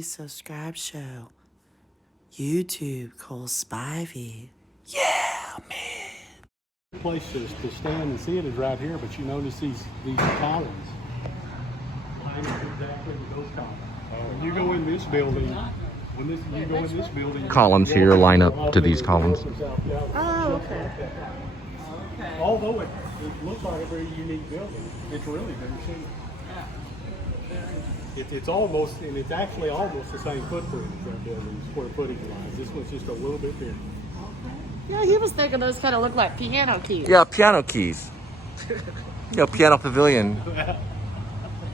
Please subscribe show. YouTube Cole Spivey. Yeah, man. Place to stand and see it is right here, but you notice these columns. Line up exactly with those columns. When you go in this building, columns here line up to these columns. Oh, okay. Although it looks like a very unique building, it's really very similar. It's almost, and it's actually almost the same footprint as that building, square footage wise. This one's just a little bit bigger. Yeah, he was thinking those kind of look like piano keys. Yeah, piano keys. Yeah, Piano Pavilion.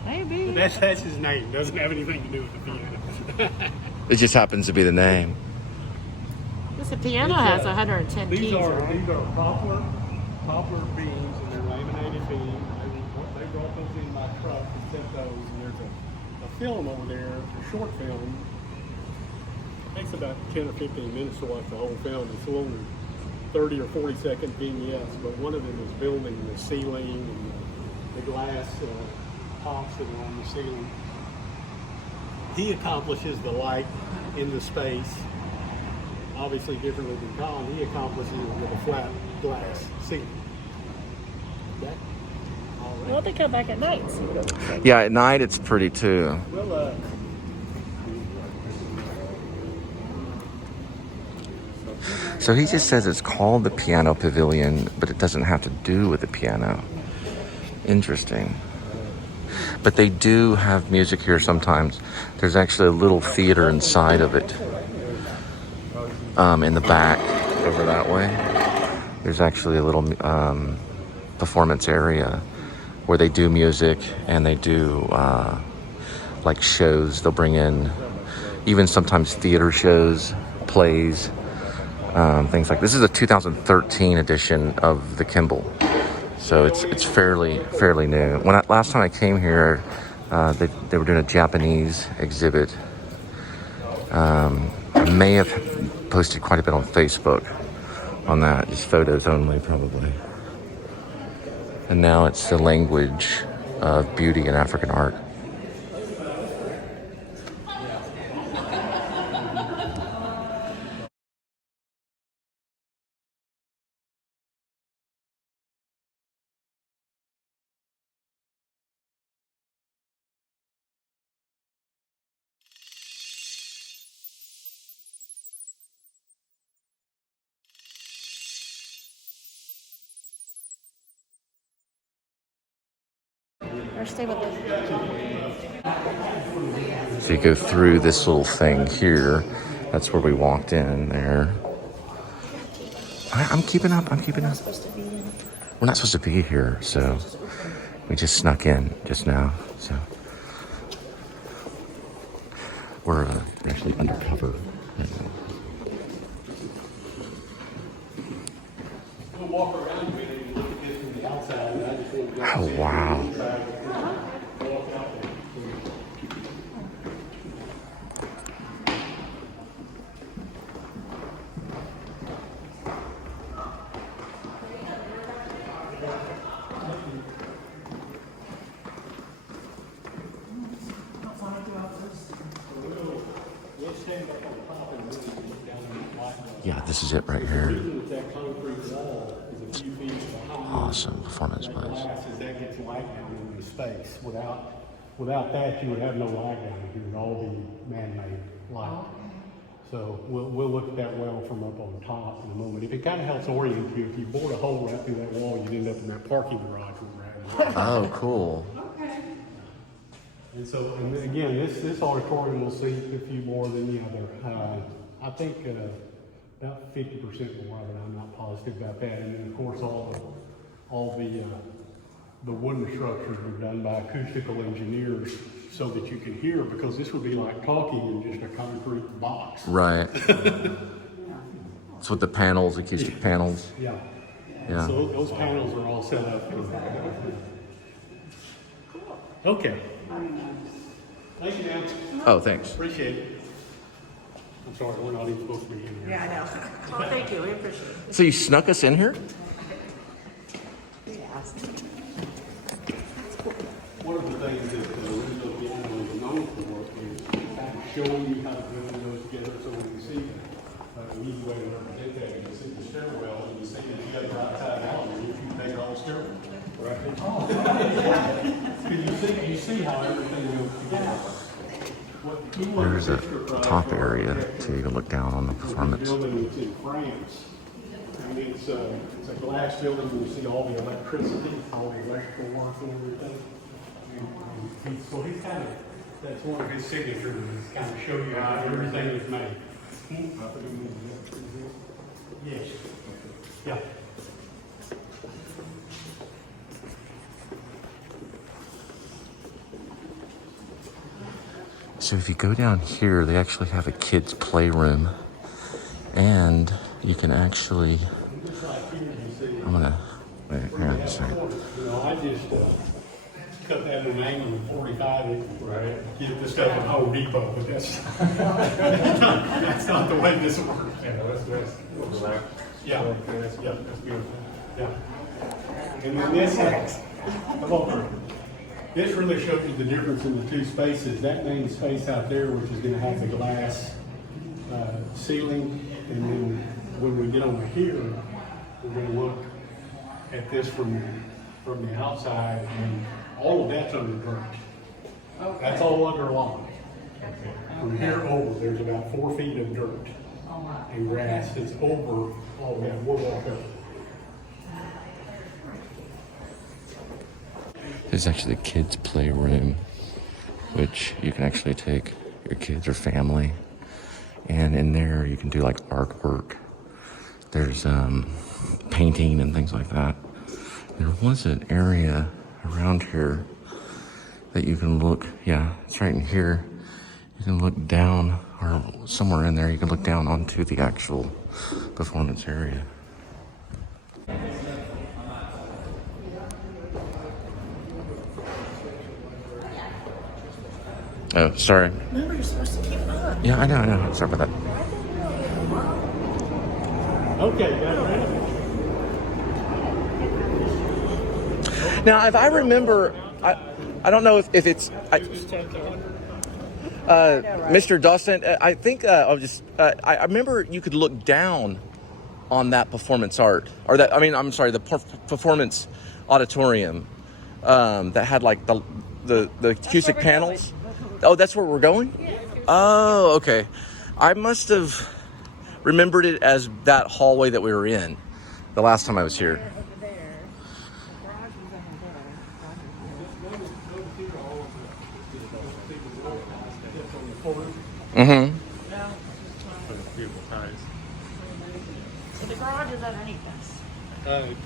Maybe. That's his name. Doesn't have anything to do with the piano. It just happens to be the name. This piano has 110 keys, These are right? poplar beams, and they're laminated beams. They brought those in my truck and sent those, and there's a film over there, it's a short film. It takes about 10 or 15 minutes to watch the whole film. It's a little 30 or 40 second vignettes, but one of them is building the ceiling and the glass tops that are on the ceiling. He accomplishes the light in the space, obviously differently than Colin. He accomplishes it with a flat glass ceiling. Okay? All right. Well, they come back at night. See what it looks like. Yeah, at night it's pretty too. Well, So he just says it's called the Piano Pavilion, but it doesn't have to do with the piano. Interesting. But they do have music here sometimes. There's actually a little theater inside of it. In the back, over that way. There's actually a little performance area where they do music and they do like shows. They'll bring in even sometimes theater shows, plays, things like this. Is a 2013 edition of the Kimbell, so it's fairly new. Last time I came here, they were doing a Japanese exhibit. I may have posted quite a bit on Facebook on that, just photos only probably. And now it's the language of beauty and African art. Or stay with us. So you go through this little thing here. That's where we walked in there. I'm keeping up. We're not supposed to be in. We're not supposed to be here, so we just snuck in just now. So we're actually undercover right now. we'll walk around a minute and look at this from the outside. And I just want to Oh, wow. Yeah, this is it right here. Awesome performance place. That gets light down in the space. Without that, you would have no light down here. It would all be man-made light. So we'll look at that well from up on top in a moment. If it kind of helps orient you, if you bored a hole right through that wall, you'd end up in that parking garage we were at. Oh, cool. And so, and again, this auditorium will seat a few more than the other. I think about 50% more of it. I'm not positive about that. And then, of course, all the wooden structures are done by acoustical engineers so that you can hear, because this would be like talking in just a concrete box. Right. It's with the panels, acoustic panels. Yeah. Yeah. So those panels are all set up. Okay. Thank you, man. Oh, thanks. Appreciate it. I'm sorry, we're not even supposed to be in here. Yeah, I know. Well, thank you. We appreciate it. So you snuck us in here? Yes. One of the things that Renzo Piano is known for is kind of showing you how to put those together. So when you see an easy way to represent that, you can see the stairwell, and you see that you got it right side out, and if you take all the stairwell, right? You see how everything goes together. There's a top area so you can look down on the performance. Building that's in France. And it's a glass building, and you see all the electricity, all the electrical work and everything. So he's kind of, that's one of his signatures, is kind of show you how everything is made. Yes. Yeah. So if you go down here, they actually have a kids' playroom, and you can actually, I'm gonna, wait, hang on a second. You know, I just cut that in an angle of 45 and get this stuff at Home Depot, but that's not the way this works. Yeah, that's beautiful. Yeah. And then this really shows you the difference in the two spaces. That main space out there, which is going to have the glass ceiling, and then when we get over here, we're going to look at this from the outside, and all of that's under dirt. Okay. That's all under lawn. Okay. From here over, there's about 4 feet of dirt and grass that's over all that. We'll walk over. This is actually the kids' playroom, which you can actually take your kids or family, and in there you can do like artwork. There's painting and things like that. There was an area around here that you can look, yeah, it's right in here. You can look down, or somewhere in there, you can look down onto the actual performance area. Oh, sorry. Remember, you're supposed to keep up. Yeah, I know. Sorry about that. Okay, got it ready? Now, if I remember, I don't know if it's Mr. Docent. I think I remember you could look down on that performance art, or that, I mean, I'm sorry, the performance auditorium that had like the acoustic panels. Oh, that's where we're going? Yeah. Oh, okay. I must have remembered it as that hallway that we were in the last time I was here. Over there. The garage was over there. Mm-hmm. No. Beautiful ties. So the garage is underneath us.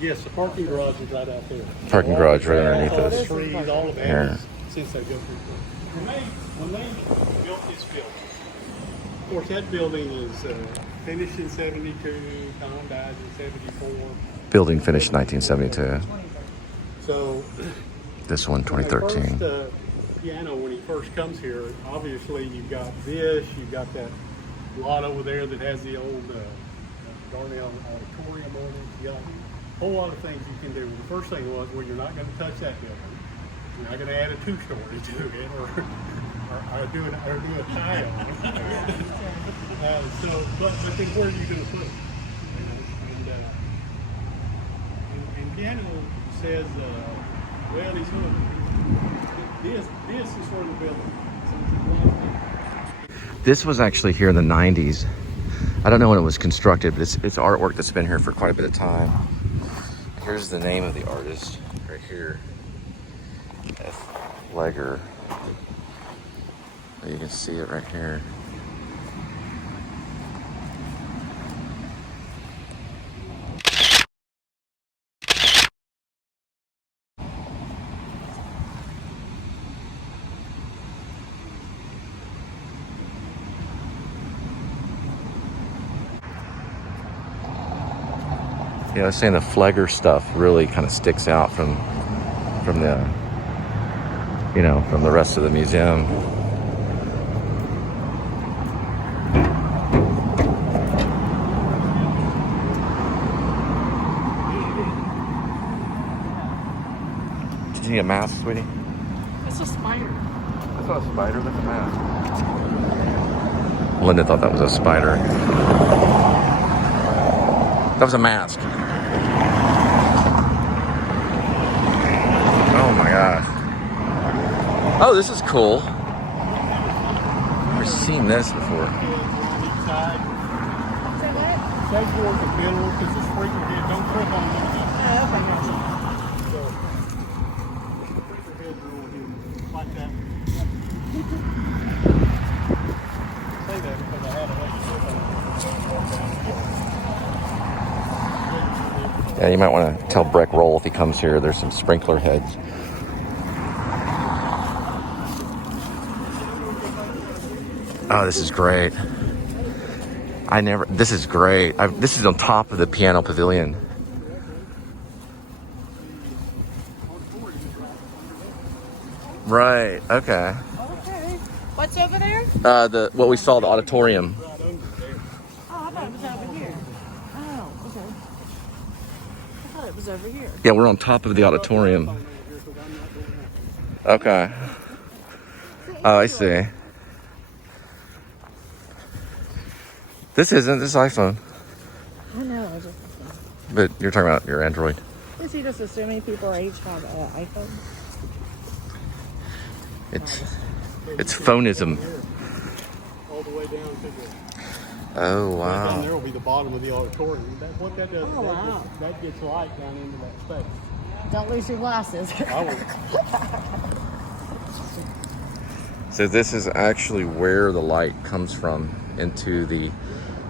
Yes, the parking garage is right out there. Parking garage right underneath All the us. trees, all of that Here. is since they built it. When they built this building, of course, that building is finished in 72, Tom died in 74. Building finished 1972. So, This one, 2013. First, piano, when he first comes here, obviously you've got this, you've got that lot over there that has the old Darnell Auditorium on it. You got a whole lot of things you can do. The first thing was, well, you're not going to touch that building. You're not going to add a 2-story to it, or do a tie on it. But then where are you going to put it? And Piano says, well, he's going to, this is where the building is. This was actually here in the 90s. I don't know when it was constructed, but it's artwork that's been here for quite a bit of time. Here's the name of the artist right here. Flegger. You can see it right here. Yeah, I was saying the Flegger stuff really kind of sticks out from the, you know, from the rest of the museum. Did you need a mask, sweetie? It's a spider. That's not a spider, that's a mask. Linda thought that was a spider. That was a mask. Oh my gosh. Oh, this is cool. Never seen this before. Stay towards the middle because the sprinkler head don't trip on them. So, the sprinkler heads are over here like that. Say that because I had a Yeah, you might want to tell Breck Roll if he comes here. There's some sprinkler heads. Oh, this is great. This is great. This is on top of the Piano Pavilion. Right, okay. Okay. What's over there? What we saw, the auditorium. Oh, I thought it was over here. Oh, okay. I thought it was over here. Yeah, we're on top of the auditorium. Okay. Oh, I see. This isn't this iPhone. I know. But you're talking about your Android. Is he just assuming people our age have iPhones? It's phonism. all the way down to the. Oh Down wow. there will be the bottom of the auditorium. What that does, Oh, wow. that gets light down into that space. Don't lose your glasses. I will. So this is actually where the light comes from into the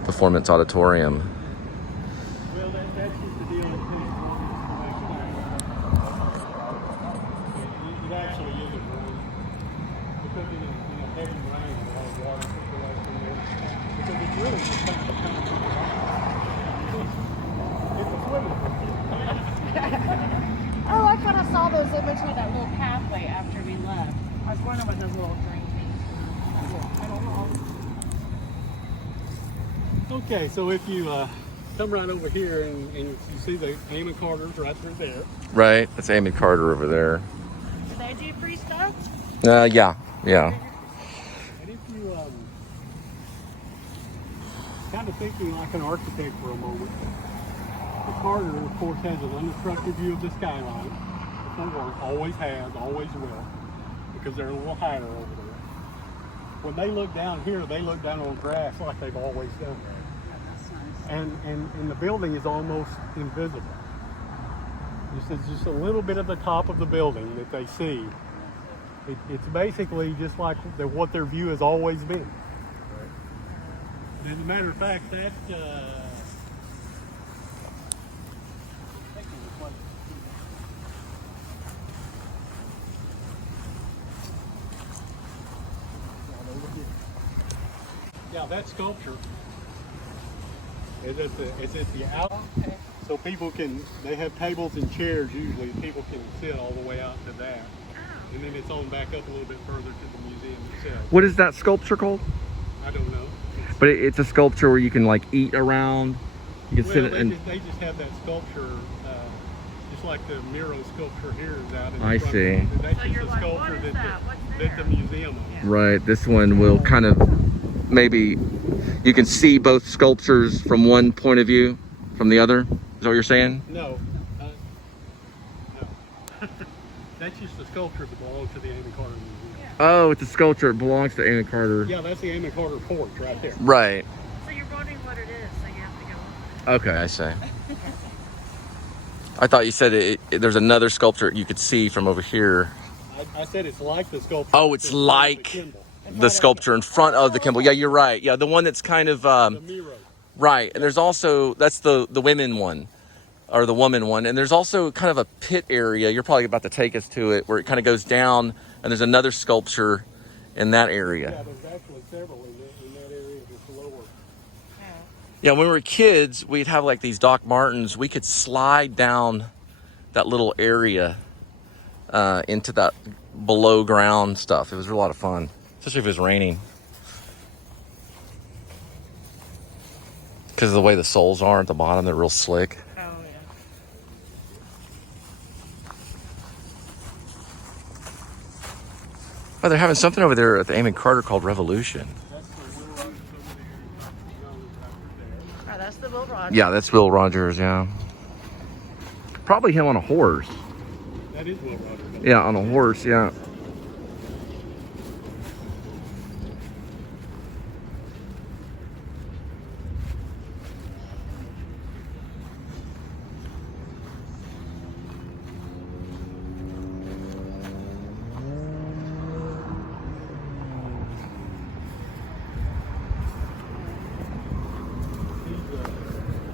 performance auditorium. Well, that's just the deal. It actually isn't rain. Because in a heavy rain, a lot of water circulation there. Because it's really just kind of it's a swimming pool. Oh, I kind of saw those in between that little pathway after we left. I was wondering what those little green things were. I don't know. Okay, so if you come right over here and you see the Amon Carters right through there. Right, that's Amy Carter over there. Do they do free stuff? Yeah. And if you kind of thinking like an architect for a moment, the Carter, of course, has an unobstructed view of the skyline. The front work always has, always will, because they're a little higher over there. When they look down here, they look down on grass like they've always done. That's nice. And the building is almost invisible. This is just a little bit of the top of the building that they see. It's basically just like what their view has always been. As a matter of fact, that yeah, that sculpture is at the out. Okay. So people they have tables and chairs usually, people can sit all the way out to that. And then it's on back up a little bit further to the museum itself. What is that sculpture called? I don't know. But it's a sculpture where you can like eat around. You can Well, sit they, and. they just have that sculpture, just like the Miro sculpture here is out in the I front. see. That's So just you're a like, sculpture what is that, that? What's that the there? museum owns. Yeah. Right, this one will kind of maybe you can see both sculptures from one point of view, from the other. Is that what you're saying? No. No. That's just a sculpture that belongs to the Amon Carter Museum. Oh, it's a sculpture. It belongs to Amy Carter. Yeah, that's the Amon Carter porch right there. Right. So you're wondering what it is, so you have to go. Okay, I see. I thought you said there's another sculpture you could see from over here. I said it's like the sculpture. Oh, it's like the sculpture in front of the Kimbell. Yeah, you're right. Yeah, the one that's kind of the Miro. right. And there's also that's the women one, or the woman one. And there's also kind of a pit area. You're probably about to take us to it, where it kind of goes down, and there's another sculpture in that area. Yeah, there's actually several in that area that's lower. Yeah, when we were kids, we'd have like these Doc Martens. We could slide down that little area into that below ground stuff. It was a lot of fun, especially if it was raining. Because of the way the soles are at the bottom, they're real slick. Oh, yeah. Oh, they're having something over there at the Amon Carter called Revolution. That's the Will Rose Oh, that's the Will Rogers. Yeah, that's Will Rogers, yeah. Probably him on a horse. That is Will Rogers. Yeah, on a horse, yeah.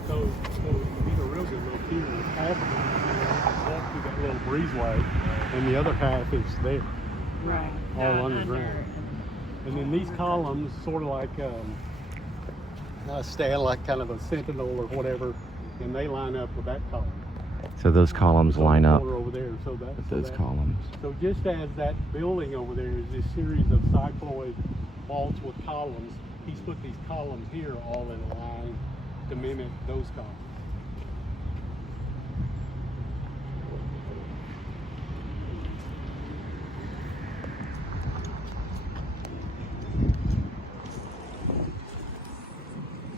So these are real good little piers. Half of them walk through that little breezeway, and the other half is there, Right. all underground. And then these columns, sort of like stand like kind of a sentinel or whatever, and they line up with that column. So those columns line up Over there, so that, with so those that- columns. So just as that building over there is this series of cycloid vaults with columns, he's put these columns here all in a line to mimic those columns.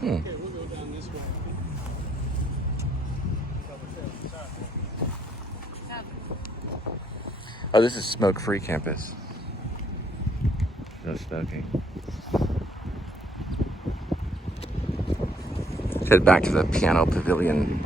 Okay, we'll go down this way. Oh, this is smoke-free campus. No smoking. Head back to the piano pavilion.